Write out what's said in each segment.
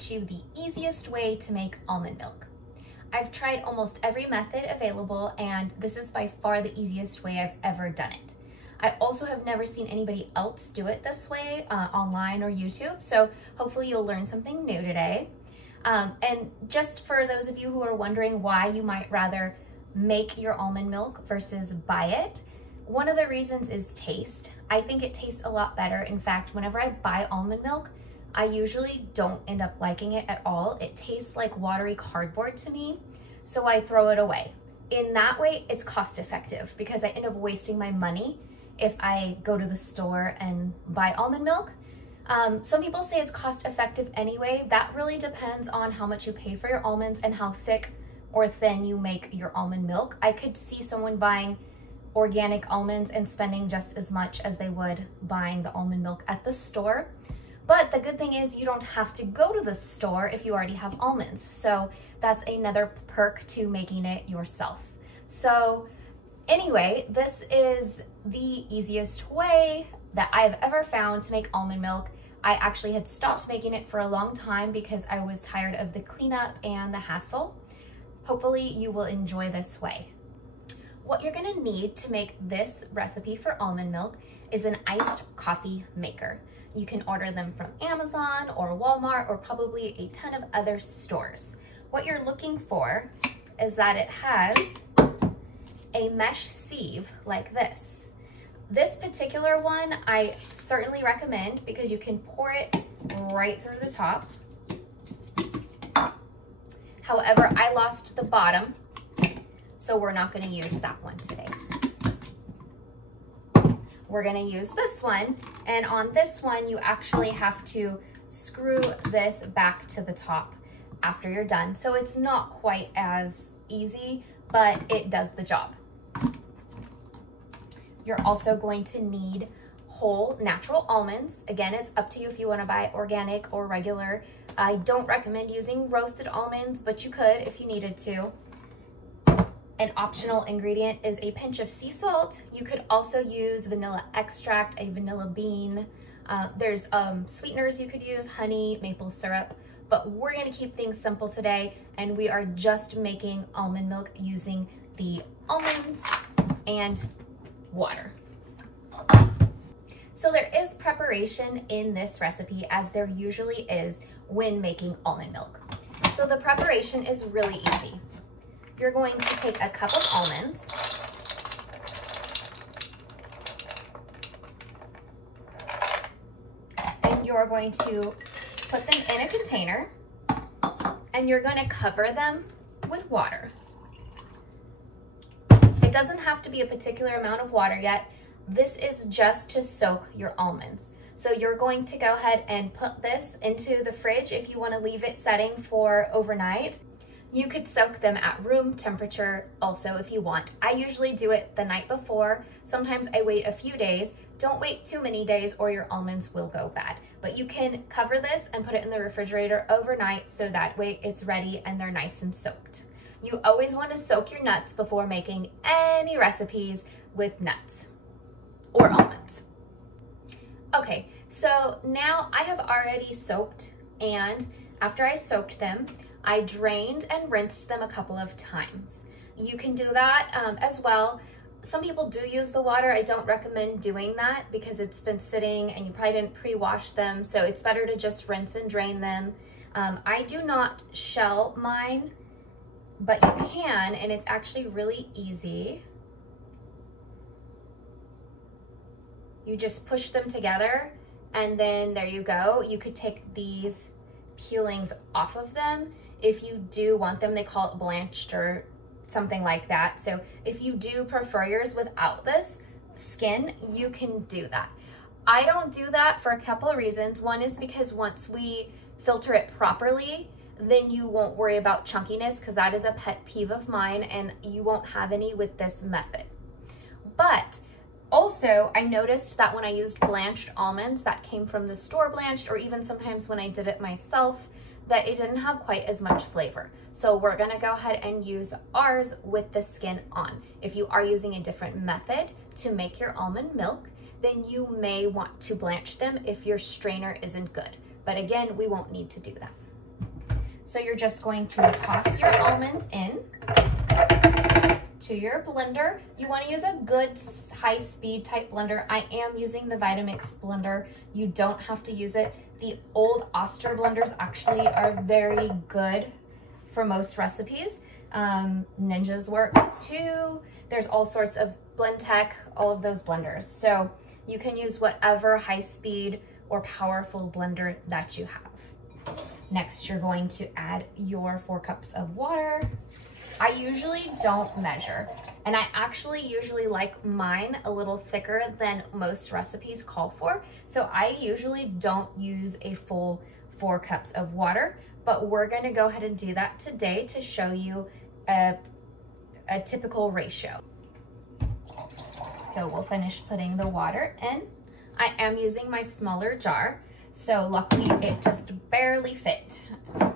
teach you the easiest way to make almond milk. I've tried almost every method available, and this is by far the easiest way I've ever done it. I also have never seen anybody else do it this way online or YouTube, so hopefully you'll learn something new today. And just for those of you who are wondering why you might rather make your almond milk versus buy it, one of the reasons is taste. I think it tastes a lot better. In fact, whenever I buy almond milk, I usually don't end up liking it at all. It tastes like watery cardboard to me, so I throw it away. In that way, it's cost effective because I end up wasting my money if I go to the store and buy almond milk. Some people say it's cost effective anyway. That really depends on how much you pay for your almonds and how thick or thin you make your almond milk. I could see someone buying organic almonds and spending just as much as they would buying the almond milk at the store. But the good thing is you don't have to go to the store if you already have almonds. So that's another perk to making it yourself. So anyway, this is the easiest way that I've ever found to make almond milk. I actually had stopped making it for a long time because I was tired of the cleanup and the hassle. Hopefully you will enjoy this way. What you're gonna need to make this recipe for almond milk is an iced coffee maker. You can order them from Amazon or Walmart or probably a ton of other stores. What you're looking for is that it has a mesh sieve like this. This particular one I certainly recommend because you can pour it right through the top. However, I lost the bottom, so we're not going to use that one today. We're going to use this one, and on this one you actually have to screw this back to the top after you're done. So it's not quite as easy, but it does the job. You're also going to need whole natural almonds. Again, it's up to you if you want to buy organic or regular. I don't recommend using roasted almonds, but you could if you needed to. An optional ingredient is a pinch of sea salt. You could also use vanilla extract, a vanilla bean. There's sweeteners you could use, honey, maple syrup, but we're gonna keep things simple today, and we are just making almond milk using the almonds and water. So there is preparation in this recipe, as there usually is when making almond milk. So the preparation is really easy. You're going to take a cup of almonds, and you're going to put them in a container, and you're going to cover them with water. It doesn't have to be a particular amount of water yet. This is just to soak your almonds. So you're going to go ahead and put this into the fridge if you want to leave it setting for overnight. You could soak them at room temperature also if you want. I usually do it the night before. Sometimes I wait a few days. Don't wait too many days or your almonds will go bad. But you can cover this and put it in the refrigerator overnight so that way it's ready and they're nice and soaked. You always want to soak your nuts before making any recipes with nuts or almonds. Okay, so now I have already soaked, and after I soaked them, I drained and rinsed them a couple of times. You can do that as well. Some people do use the water. I don't recommend doing that because it's been sitting and you probably didn't pre-wash them, so it's better to just rinse and drain them. I do not shell mine, but you can, and it's actually really easy. You just push them together, and then there you go. You could take these peelings off of them if you do want them. They call it blanched or something like that. So if you do prefer yours without this skin, you can do that. I don't do that for a couple of reasons. One is because once we filter it properly, then you won't worry about chunkiness, because that is a pet peeve of mine, and you won't have any with this method. But also, I noticed that when I used blanched almonds that came from the store blanched, or even sometimes when I did it myself, that it didn't have quite as much flavor. So we're gonna go ahead and use ours with the skin on. If you are using a different method to make your almond milk, then you may want to blanch them if your strainer isn't good. But again, we won't need to do that. So you're just going to toss your almonds in to your blender. You want to use a good high-speed type blender. I am using the Vitamix blender. You don't have to use it. The old Oster blenders actually are very good for most recipes. Ninjas work too. There's all sorts of Blendtec, all of those blenders. So you can use whatever high-speed or powerful blender that you have. Next, you're going to add your 4 cups of water. I usually don't measure, and I actually usually like mine a little thicker than most recipes call for. So I usually don't use a full 4 cups of water, but we're gonna go ahead and do that today to show you a typical ratio. So we'll finish putting the water in. I am using my smaller jar, so luckily it just barely fit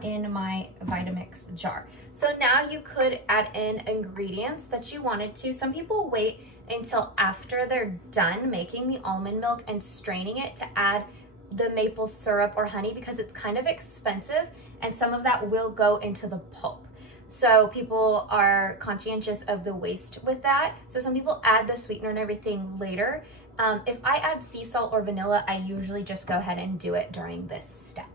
in my Vitamix jar. So now you could add in ingredients that you wanted to. Some people wait until after they're done making the almond milk and straining it to add the maple syrup or honey because it's kind of expensive and some of that will go into the pulp. So people are conscientious of the waste with that. So some people add the sweetener and everything later. If I add sea salt or vanilla, I usually just go ahead and do it during this step.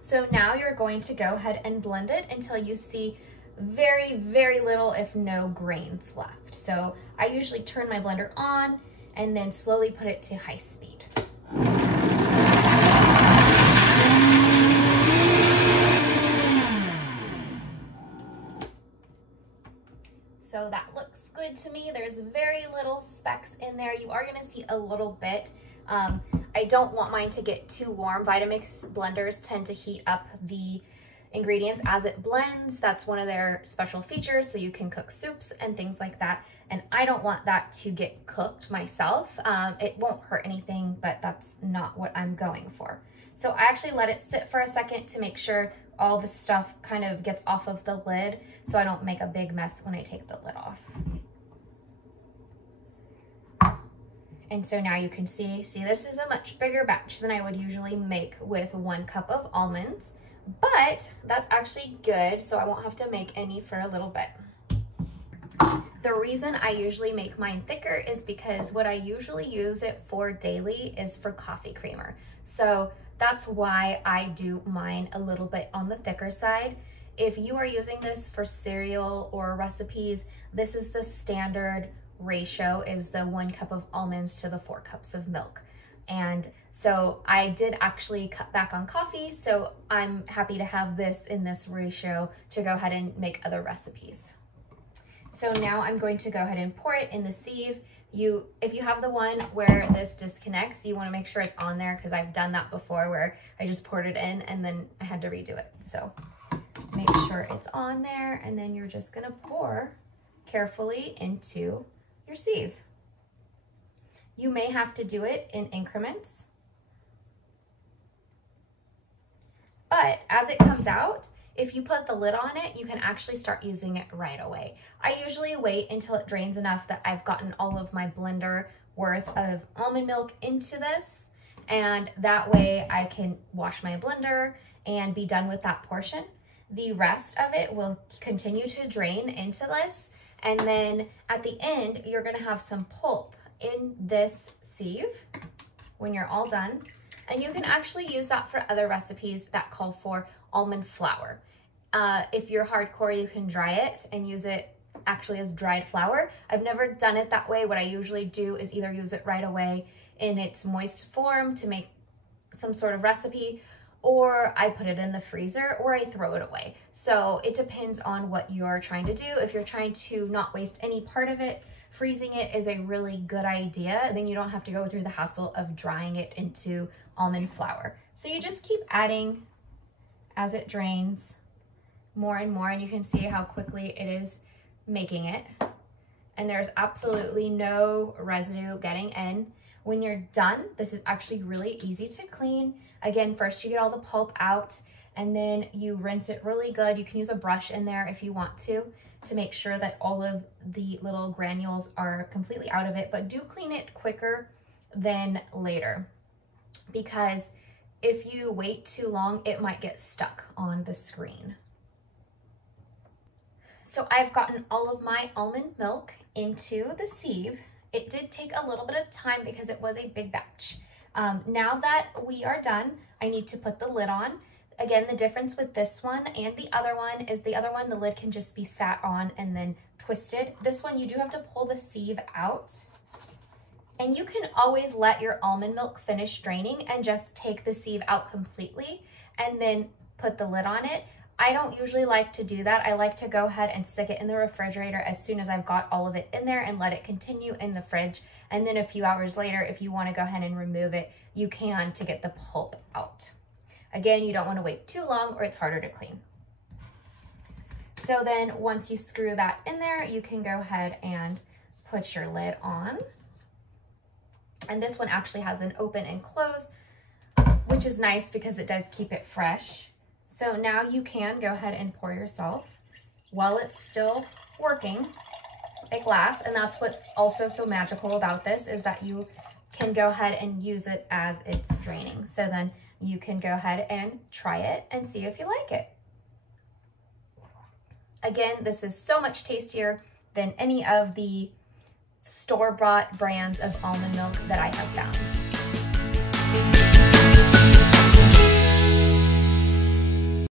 So now you're going to go ahead and blend it until you see very, very little, if no grains left. So I usually turn my blender on and then slowly put it to high speed. So that looks good to me. There's very little specks in there. You are gonna see a little bit. I don't want mine to get too warm. Vitamix blenders tend to heat up the ingredients as it blends. That's one of their special features, so you can cook soups and things like that. And I don't want that to get cooked myself. It won't hurt anything, but that's not what I'm going for. So I actually let it sit for a second to make sure all the stuff kind of gets off of the lid so I don't make a big mess when I take the lid off. And so now you can see this is a much bigger batch than I would usually make with 1 cup of almonds, but that's actually good, so I won't have to make any for a little bit. The reason I usually make mine thicker is because what I usually use it for daily is for coffee creamer. So that's why I do mine a little bit on the thicker side. If you are using this for cereal or recipes, this is the standard ratio, is the 1 cup of almonds to the 4 cups of milk. And so I did actually cut back on coffee, so I'm happy to have this in this ratio to go ahead and make other recipes. So now I'm going to go ahead and pour it in the sieve. If you have the one where this disconnects, you want to make sure it's on there, because I've done that before where I just poured it in and then I had to redo it. So make sure it's on there, and then you're just going to pour carefully into your sieve. You may have to do it in increments, but as it comes out, if you put the lid on it, you can actually start using it right away. I usually wait until it drains enough that I've gotten all of my blender worth of almond milk into this, and that way I can wash my blender and be done with that portion. The rest of it will continue to drain into this, and then at the end, you're gonna have some pulp in this sieve when you're all done. And you can actually use that for other recipes that call for almond flour. If you're hardcore, you can dry it and use it actually as dried flour. I've never done it that way. What I usually do is either use it right away in its moist form to make some sort of recipe, or I put it in the freezer, or I throw it away. So it depends on what you're trying to do. If you're trying to not waste any part of it, freezing it is a really good idea. Then you don't have to go through the hassle of drying it into almond flour. So you just keep adding as it drains more and more, and you can see how quickly it is making it. And there's absolutely no residue getting in. When you're done, this is actually really easy to clean. Again, first you get all the pulp out, and then you rinse it really good. You can use a brush in there if you want to make sure that all of the little granules are completely out of it, but do clean it quicker than later, because if you wait too long, it might get stuck on the screen. So I've gotten all of my almond milk into the sieve. It did take a little bit of time because it was a big batch. Now that we are done, I need to put the lid on. Again, the difference with this one and the other one is the other one, the lid can just be sat on and then twisted. This one, you do have to pull the sieve out. And you can always let your almond milk finish draining and just take the sieve out completely and then put the lid on it. I don't usually like to do that. I like to go ahead and stick it in the refrigerator as soon as I've got all of it in there and let it continue in the fridge. And then a few hours later, if you want to go ahead and remove it, you can to get the pulp out. Again, you don't want to wait too long or it's harder to clean. So then once you screw that in there, you can go ahead and put your lid on. And this one actually has an open and close, which is nice because it does keep it fresh. So now you can go ahead and pour yourself, while it's still working, a glass. And that's what's also so magical about this, is that you can go ahead and use it as it's draining. So then you can go ahead and try it and see if you like it. Again, this is so much tastier than any of the store-bought brands of almond milk that I have found.